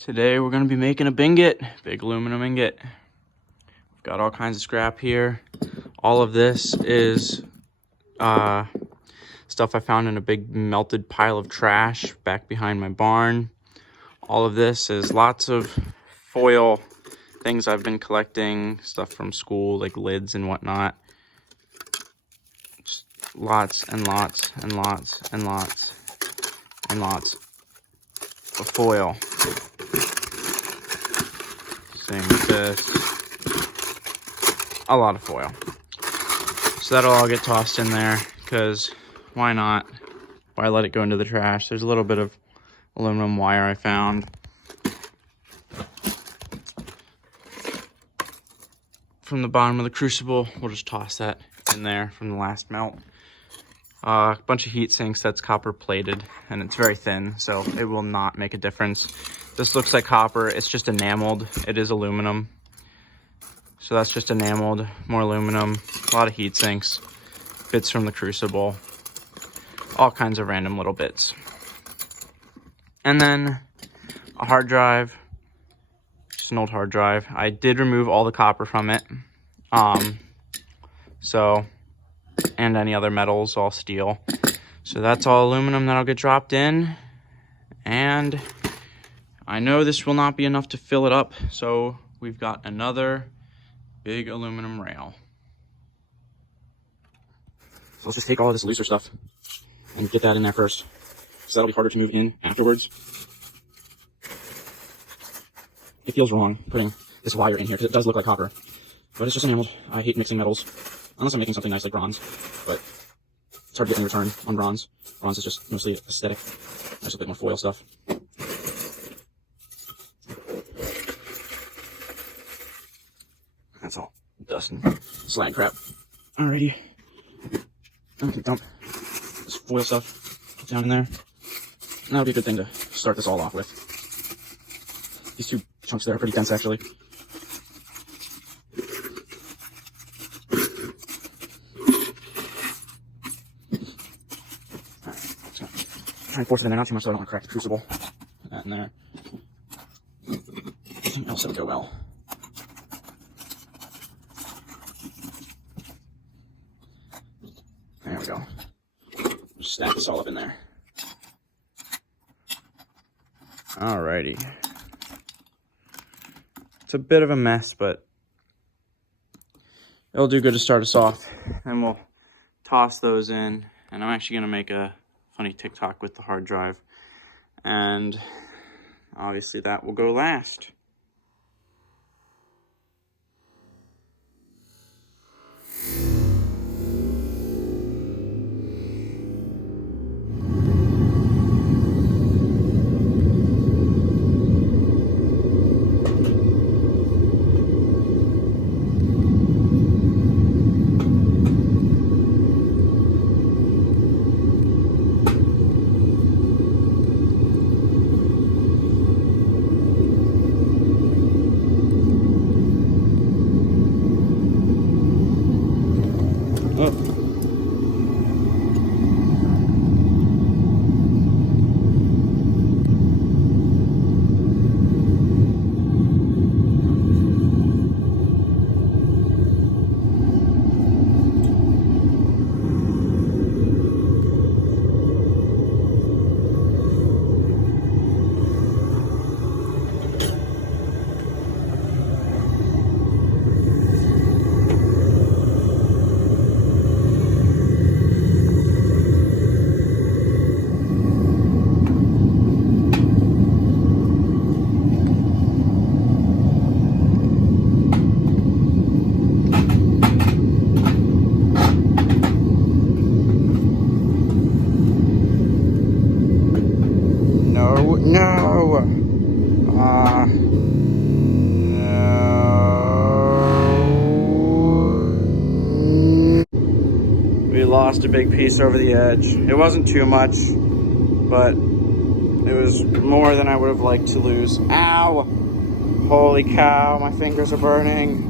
Today we're going to be making a bingot, big aluminum ingot. We've got all kinds of scrap here. All of this is stuff I found in a big melted pile of trash back behind my barn. All of this is lots of foil things I've been collecting, stuff from school like lids and whatnot. Just lots and lots and lots and lots and lots of foil. Same with this. A lot of foil. So that'll all get tossed in there because why not? Why let it go into the trash? There's a little bit of aluminum wire I found. From the bottom of the crucible, we'll just toss that in there from the last melt. A bunch of heat sinks that's copper plated and it's very thin, so it will not make a difference. This looks like copper, it's just enameled. It is aluminum. So that's just enameled, more aluminum, a lot of heat sinks, bits from the crucible, all kinds of random little bits. And then a hard drive, just an old hard drive. I did remove all the copper from it. And any other metals, all steel. So that's all aluminum that'll get dropped in. And I know this will not be enough to fill it up, so we've got another big aluminum rail. So let's just take all of this looser stuff and get that in there first, because that'll be harder to move in afterwards. It feels wrong putting this wire in here, because it does look like copper, but it's just enameled. I hate mixing metals, unless I'm making something nice like bronze, but it's hard to get any return on bronze. Bronze is just mostly aesthetic. There's a bit more foil stuff. That's all dust and slag crap. Alrighty. I can dump this foil stuff down in there. And that'll be a good thing to start this all off with. These two chunks there are pretty dense, actually. Try and force it in there, not too much so I don't want to crack the crucible. Put that in there. Anything else that would go well. There we go. Just stack this all up in there. Alrighty. It's a bit of a mess, but it'll do good to start us off. And we'll toss those in. And I'm actually going to make a funny TikTok with the hard drive. And obviously that will go last. No! No. We lost a big piece over the edge. It wasn't too much, but it was more than I would have liked to lose. Ow! Holy cow, my fingers are burning.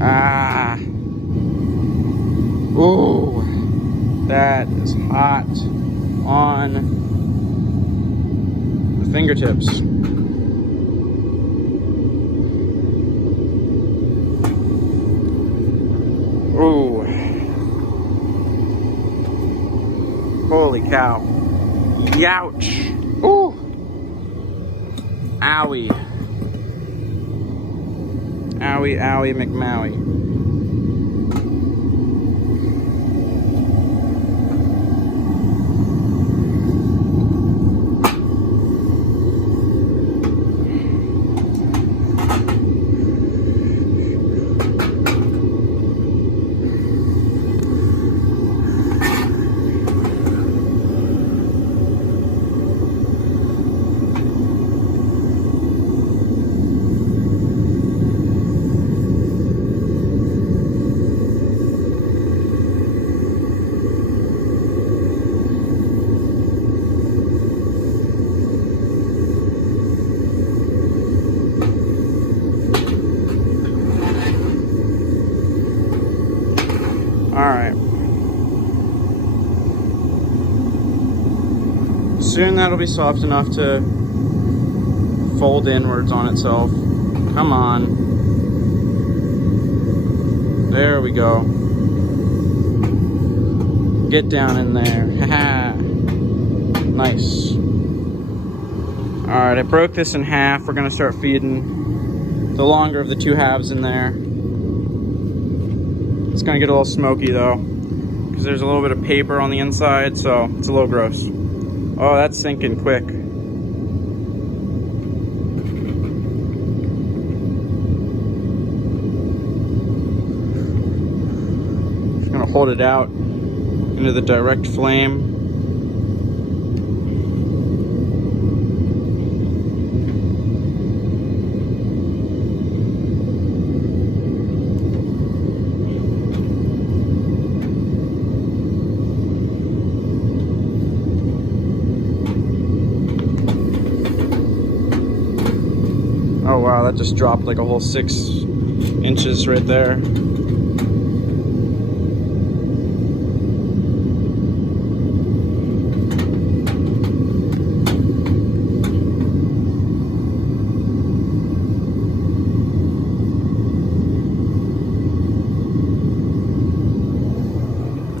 Ah. Ooh. That is hot on the fingertips. Ooh. Holy cow. Youch. Ooh. Owie. Owie, owie, McMowie. Alright. Soon that'll be soft enough to fold inwards on itself. Come on. There we go. Get down in there. Haha. Nice. Alright, I broke this in half. We're going to start feeding the longer of the two halves in there. It's gonna get a little smoky though, because there's a little bit of paper on the inside, so it's a little gross. Oh, that's sinking quick. Just gonna hold it out into the direct flame. Oh wow, that just dropped like a whole 6 inches right there.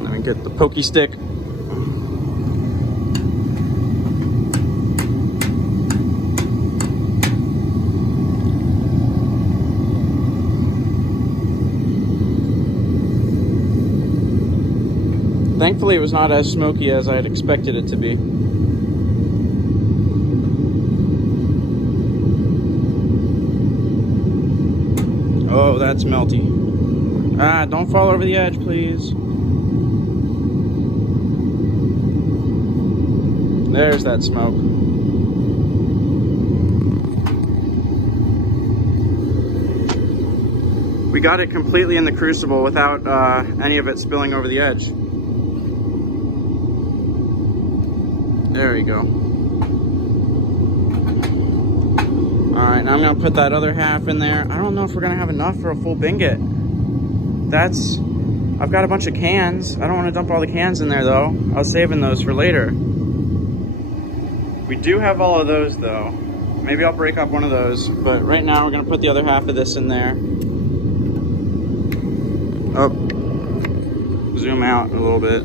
Let me get the pokey stick. Thankfully, it was not as smoky as I had expected it to be. Oh, that's melty. Ah, don't fall over the edge, please. There's that smoke. We got it completely in the crucible without any of it spilling over the edge. There we go. Alright, now I'm going to put that other half in there. I don't know if we're going to have enough for a full bingot. I've got a bunch of cans. I don't want to dump all the cans in there though. I was saving those for later. We do have all of those though. Maybe I'll break up one of those. But right now we're going to put the other half of this in there. Oh. Zoom out a little bit.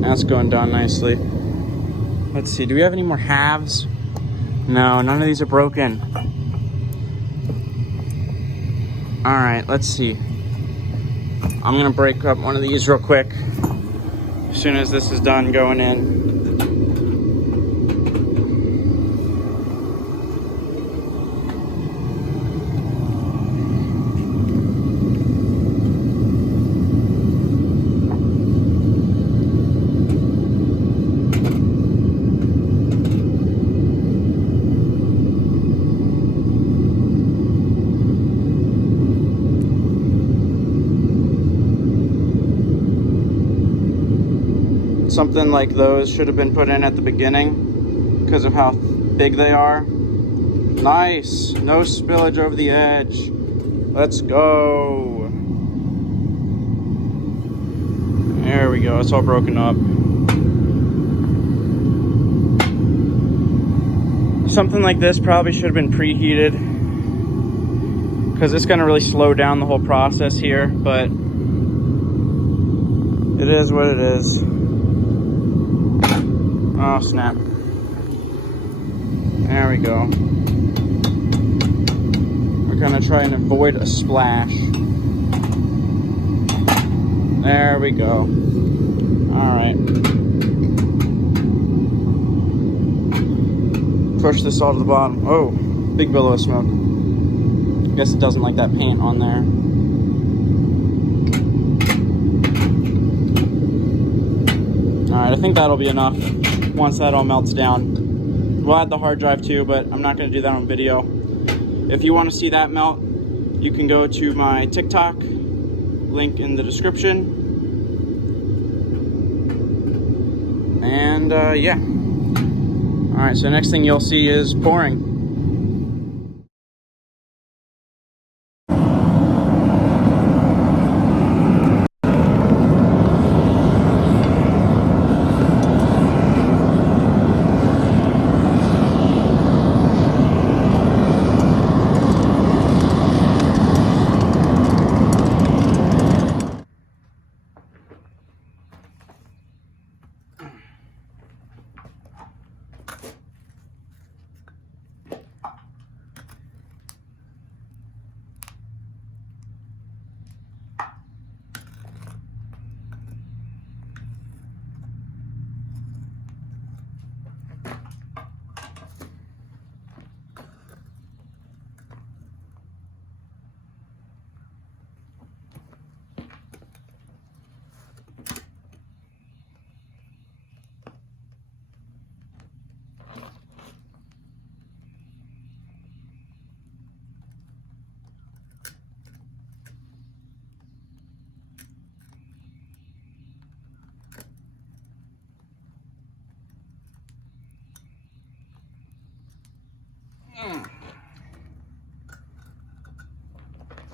That's going down nicely. Let's see, do we have any more halves? No, none of these are broken. All right, let's see. I'm gonna break up one of these real quick as soon as this is done going in. Something like those should have been put in at the beginning because of how big they are. Nice, no spillage over the edge. Let's go. There we go, it's all broken up. Something like this probably should have been preheated because it's going to really slow down the whole process here, but it is what it is. Oh snap. There we go. We're going to try and avoid a splash. There we go. Alright. Push this all to the bottom. Oh, big billow of smoke. Guess it doesn't like that paint on there. Alright, I think that'll be enough once that all melts down. We'll add the hard drive too, but I'm not going to do that on video. If you want to see that melt, you can go to my TikTok, link in the description. And yeah. Alright, so next thing you'll see is pouring.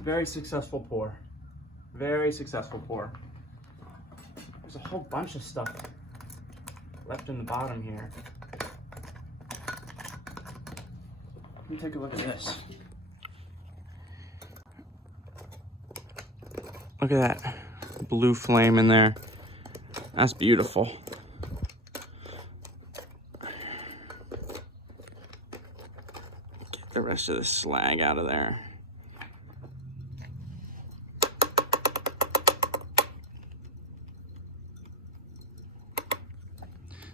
Very successful pour. Very successful pour. There's a whole bunch of stuff left in the bottom here. Let me take a look at this. Look at that blue flame in there. That's beautiful. Get the rest of the slag out of there.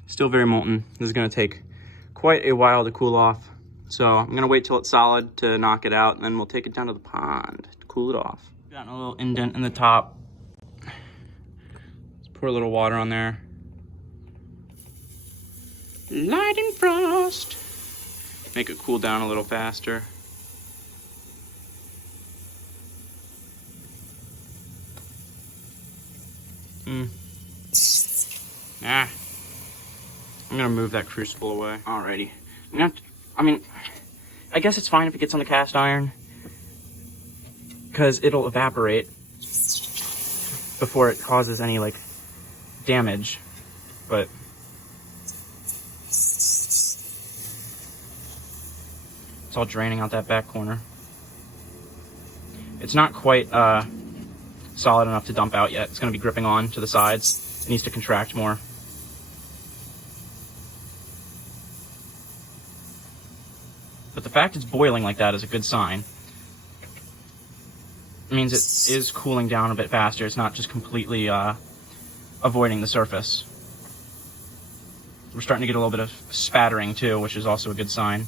Still very molten. This is going to take quite a while to cool off. So I'm going to wait till it's solid to knock it out, and then we'll take it down to the pond to cool it off. Got a little indent in the top. Let's pour a little water on there. Light and frost. Make it cool down a little faster. I'm gonna move that crucible away. Alrighty. I guess it's fine if it gets on the cast iron, because it'll evaporate before it causes any, like, damage. But it's all draining out that back corner. It's not quite solid enough to dump out yet. It's gonna be gripping on to the sides. It needs to contract more. But the fact it's boiling like that is a good sign. It means it is cooling down a bit faster. It's not just completely avoiding the surface. We're starting to get a little bit of spattering too, which is also a good sign.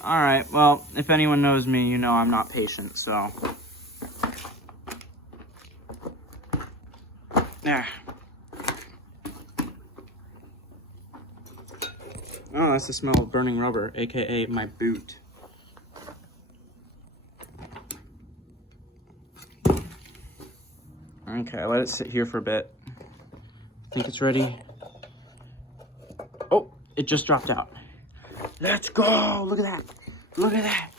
Alright, well, if anyone knows me, you know I'm not patient, so. There. Oh, that's the smell of burning rubber, aka my boot. Okay, let it sit here for a bit. I think it's ready. Oh, it just dropped out. Let's go! Look at that! Look at that!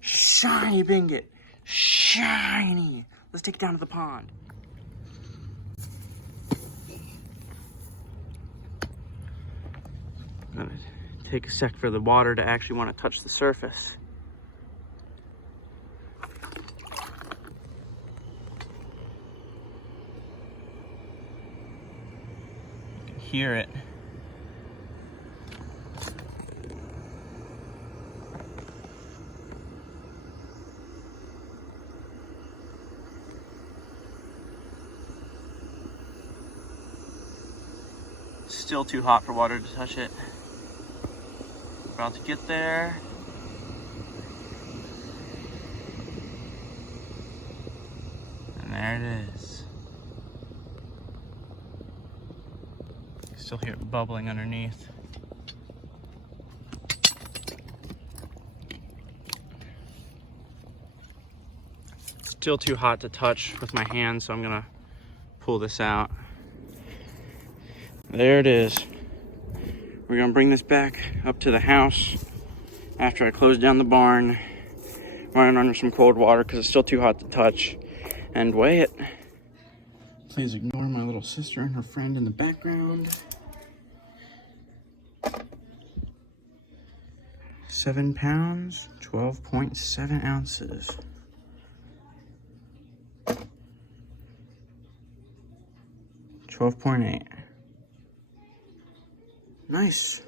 Shiny bingot! Shiny! Let's take it down to the pond. I'm gonna take a sec for the water to actually want to touch the surface. You can hear it. Still too hot for water to touch it. About to get there. And there it is. Still hear it bubbling underneath. Still too hot to touch with my hands, so I'm gonna pull this out. There it is. We're gonna bring this back up to the house after I close down the barn, run it under some cold water because it's still too hot to touch, and weigh it. Please ignore my little sister and her friend in the background. 7 pounds, 12.7 ounces. 12.8. Nice.